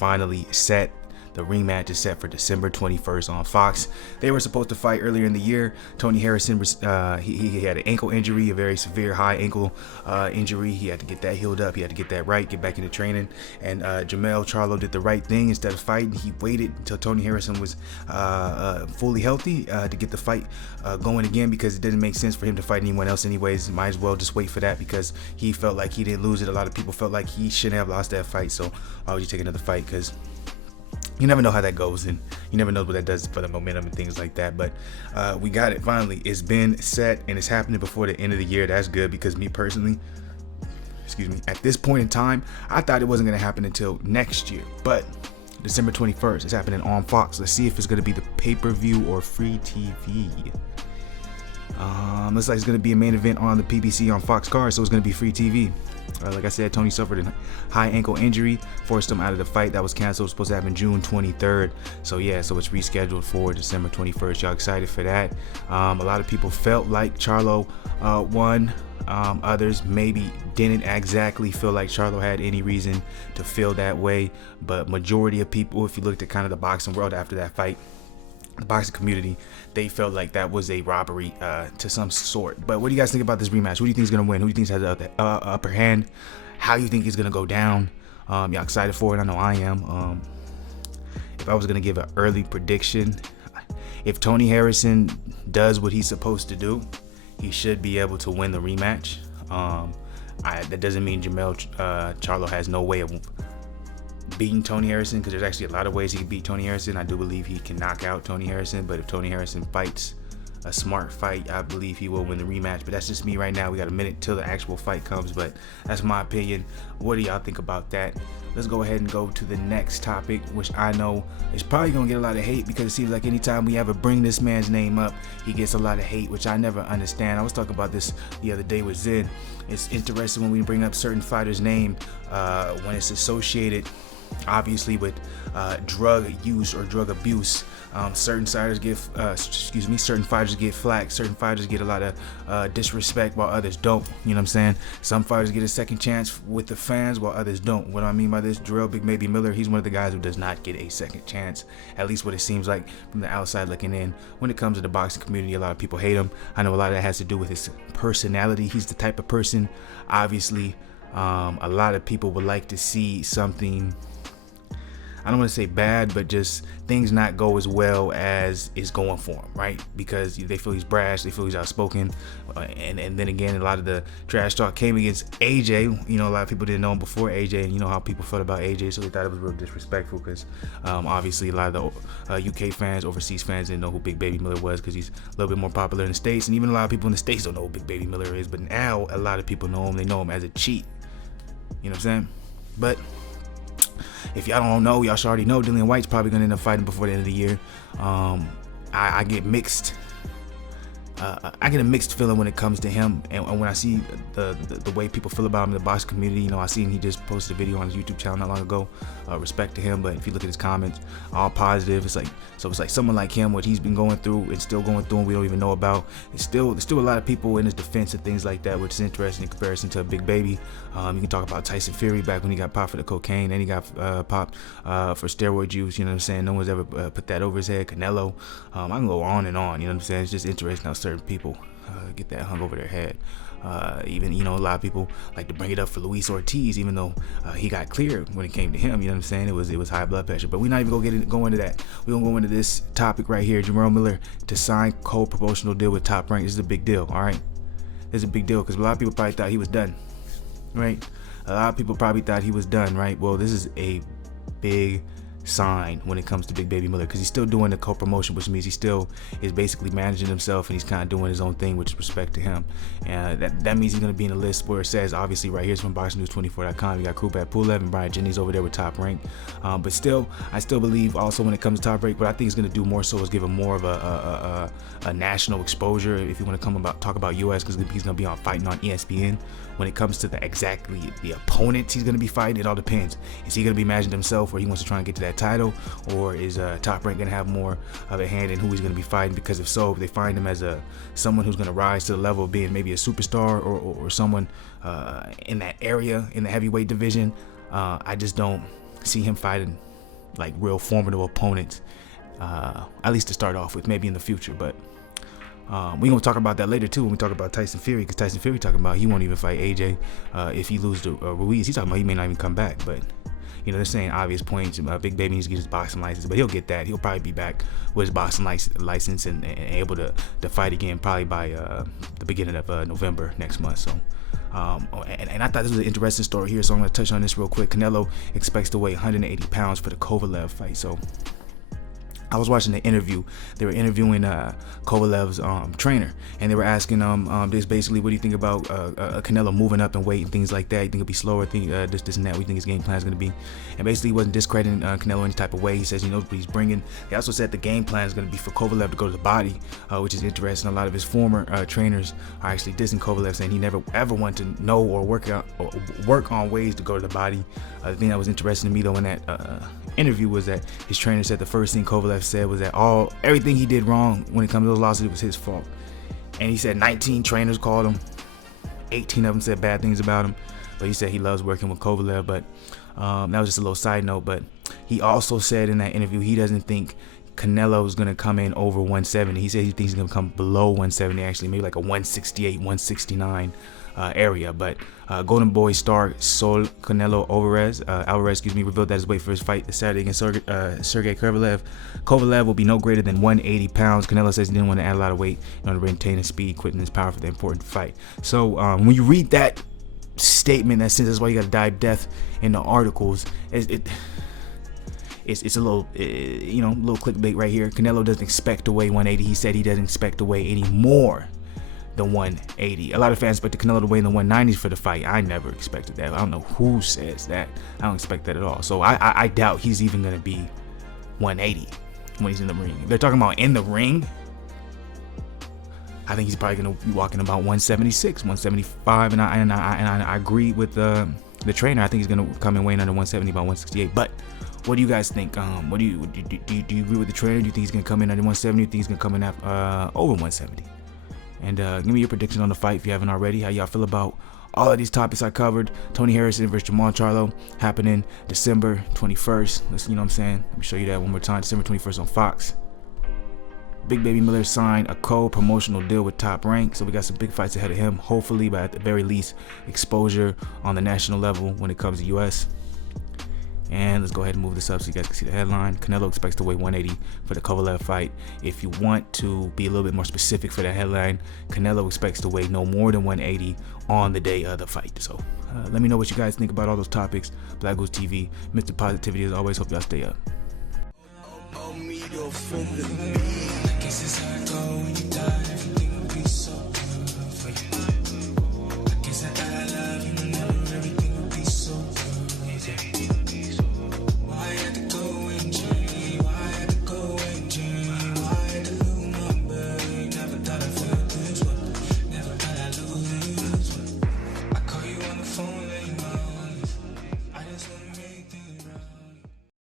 finally set. The rematch is set for December 21st on Fox. They were supposed to fight earlier in the year. Tony Harrison, he had an ankle injury, a very severe high ankle injury. He had to get that healed up. He had to get that right, get back into training. And Jermell Charlo did the right thing. Instead of fighting, he waited until Tony Harrison was fully healthy to get the fight going again, because it didn't make sense for him to fight anyone else anyways. Might as well just wait for that, because he felt like he didn't lose it. A lot of people felt like he shouldn't have lost that fight. So why would you take another fight? Because you never know how that goes, and you never know what that does for the momentum and things like that. But we got it finally. It's been set, and it's happening before the end of the year. That's good, because me personally, at this point in time, I thought it wasn't going to happen until next year. But December 21st, it's happening on Fox. Let's see if it's going to be the pay-per-view or free TV. Looks like it's going to be a main event on the PBC on Fox card, so it's going to be free TV. Like I said, Tony suffered a high ankle injury, forced him out of the fight. That was canceled. It was supposed to happen June 23rd. So yeah, so it's rescheduled for December 21st. Y'all excited for that? A lot of people felt like Charlo won. Others maybe didn't exactly feel like Charlo had any reason to feel that way. But majority of people, if you looked at kind of the boxing world after that fight, the boxing community, they felt like that was a robbery to some sort. But what do you guys think about this rematch? Who do you think is going to win? Who do you think has the upper hand? How do you think it's going to go down? Y'all excited for it? I know I am. If I was going to give an early prediction, if Tony Harrison does what he's supposed to do, he should be able to win the rematch. That doesn't mean Jermell Charlo has no way of beating Tony Harrison, because there's actually a lot of ways he can beat Tony Harrison. I do believe he can knock out Tony Harrison, but if Tony Harrison fights a smart fight, I believe he will win the rematch. But that's just me right now. We got a minute till the actual fight comes, but that's my opinion. What do y'all think about that? Let's go ahead and go to the next topic, which I know is probably gonna get a lot of hate, because it seems like anytime we ever bring this man's name up, he gets a lot of hate, which I never understand. I was talking about this the other day with Zen. It's interesting when we bring up certain fighters' name when it's associated obviously with drug use or drug abuse. Certain fighters get flack, certain fighters get a lot of disrespect, while others don't. You know what I'm saying? Some fighters get a second chance with the fans, while others don't. What I mean by this, Jarrell Big Baby Miller, he's one of the guys who does not get a second chance, at least what it seems like from the outside looking in. When it comes to the boxing community, a lot of people hate him. I know a lot of that has to do with his personality. He's the type of person, obviously, a lot of people would like to see something, I don't want to say bad, but just things not go as well as is going for him, right? Because they feel he's brash, they feel he's outspoken, and then again, a lot of the trash talk came against AJ. You know, a lot of people didn't know him before AJ, and you know how people felt about AJ, so they thought it was real disrespectful, because obviously a lot of the UK fans, overseas fans didn't know who Big Baby Miller was, because he's a little bit more popular in the States, and even a lot of people in the States don't know who Big Baby Miller is. But now a lot of people know him. They know him as a cheat. You know what I'm saying? But if y'all don't know, y'all should already know Dillian White's probably gonna end up fighting before the end of the year. I get mixed. I get a mixed feeling when it comes to him, and when I see the way people feel about him in the boxing community. You know, I seen he just posted a video on his YouTube channel not long ago. Respect to him, but if you look at his comments, all positive. It's like someone like him, what he's been going through and still going through, and we don't even know about. There's still a lot of people in his defense and things like that, which is interesting in comparison to a Big Baby. You can talk about Tyson Fury back when he got popped for the cocaine, and he got popped for steroid use. You know what I'm saying? No one's ever put that over his head. Canelo. I can go on and on. You know what I'm saying? It's just interesting how certain people get that hung over their head. Even, you know, a lot of people like to bring it up for Luis Ortiz, even though he got cleared when it came to him. You know what I'm saying? It was high blood pressure. But we're not even gonna go into that. We're gonna go into this topic right here. Jermell Miller to sign co-promotional deal with Top Rank. This is a big deal. All right, this is a big deal, because a lot of people probably thought he was done, right? A lot of people probably thought he was done, right? Well, this is a big sign when it comes to Big Baby Miller, because he's still doing the co-promotion, which means he still is basically managing himself, and he's kind of doing his own thing, which is respect to him. And that means he's going to be in the list where it says, obviously right here, it's from BoxingNews24.com. You got Krupat Pulev and Brian Jennings over there with Top Rank. But still, I still believe also when it comes to Top Rank, what I think is going to do more so is give him more of a national exposure, if you want to talk about US, because he's going to be fighting on ESPN. When it comes to the opponents he's going to be fighting, it all depends. Is he going to be imagining himself where he wants to try and get to that title, or is Top Rank going to have more of a hand in who he's going to be fighting? Because if so, if they find him as someone who's going to rise to the level of being maybe a superstar, or someone in that area in the heavyweight division, I just don't see him fighting like real formidable opponents, at least to start off with, maybe in the future. But we're going to talk about that later too when we talk about Tyson Fury, because Tyson Fury talking about he won't even fight AJ if he loses to Ruiz. He's talking about he may not even come back. But you know, they're saying obvious points. Big Baby needs to get his boxing license, but he'll get that. He'll probably be back with his boxing license and able to fight again probably by the beginning of November next month. So and I thought this was an interesting story here, so I'm going to touch on this real quick. Canelo expects to weigh 180 pounds for the Kovalev fight. So I was watching the interview. They were interviewing Kovalev's trainer, and they were asking this basically, what do you think about Canelo moving up in weight and things like that? You think it'll be slower? Think this and that? What do you think his game plan is going to be? And basically, he wasn't discrediting Canelo any type of way. He says he knows what he's bringing. They also said the game plan is going to be for Kovalev to go to the body, which is interesting. A lot of his former trainers are actually dissing Kovalev, saying he never ever wanted to know or work on ways to go to the body. The thing that was interesting to me though in that interview was that his trainer said the first thing Kovalev said was that everything he did wrong when it comes to those losses, it was his fault. And he said 19 trainers called him, 18 of them said bad things about him, but he said he loves working with Kovalev. But that was just a little side note. But he also said in that interview he doesn't think Canelo is going to come in over 170. He said he thinks he's going to come below 170, actually, maybe like a 168, 169 area. But Golden Boy star Sol Canelo Alvarez, revealed that his weight for his fight this Saturday against Sergey Kovalev will be no greater than 180 pounds. Canelo says he didn't want to add a lot of weight in order to maintain his speed, quitting his power for the important fight. So when you read that statement, that sense, that's why you got to dive depth in the articles. It's a little, little clickbait right here. Canelo doesn't expect to weigh 180. He said he doesn't expect to weigh any more than 180. A lot of fans expected Canelo to weigh in the 190s for the fight. I never expected that. I don't know who says that. I don't expect that at all. So I doubt he's even going to be 180 when he's in the ring. If they're talking about in the ring, I think he's probably going to be walking about 176, 175. And I agree with the trainer. I think he's going to come in weighing under 170, about 168. But what do you guys think? Do you agree with the trainer? Do you think he's going to come in under 170? Do you think he's going to come in over 170? And give me your prediction on the fight if you haven't already. How y'all feel about all of these topics I covered? Tony Harrison versus Jermell Charlo happening December 21st. Listen, you know what I'm saying? Let me show you that one more time. December 21st on Fox. Big Baby Miller signed a co-promotional deal with Top Rank, so we got some big fights ahead of him. Hopefully, but at the very least, exposure on the national level when it comes to U.S. And let's go ahead and move this up so you guys can see the headline. Canelo expects to weigh 180 for the Kovalev fight. If you want to be a little bit more specific for the headline, Canelo expects to weigh no more than 180 on the day of the fight. So let me know what you guys think about all those topics. BlakGooseTV, Mr. Positivity as always. Hope y'all stay up. Guess it's how it go when you die. Everything will be so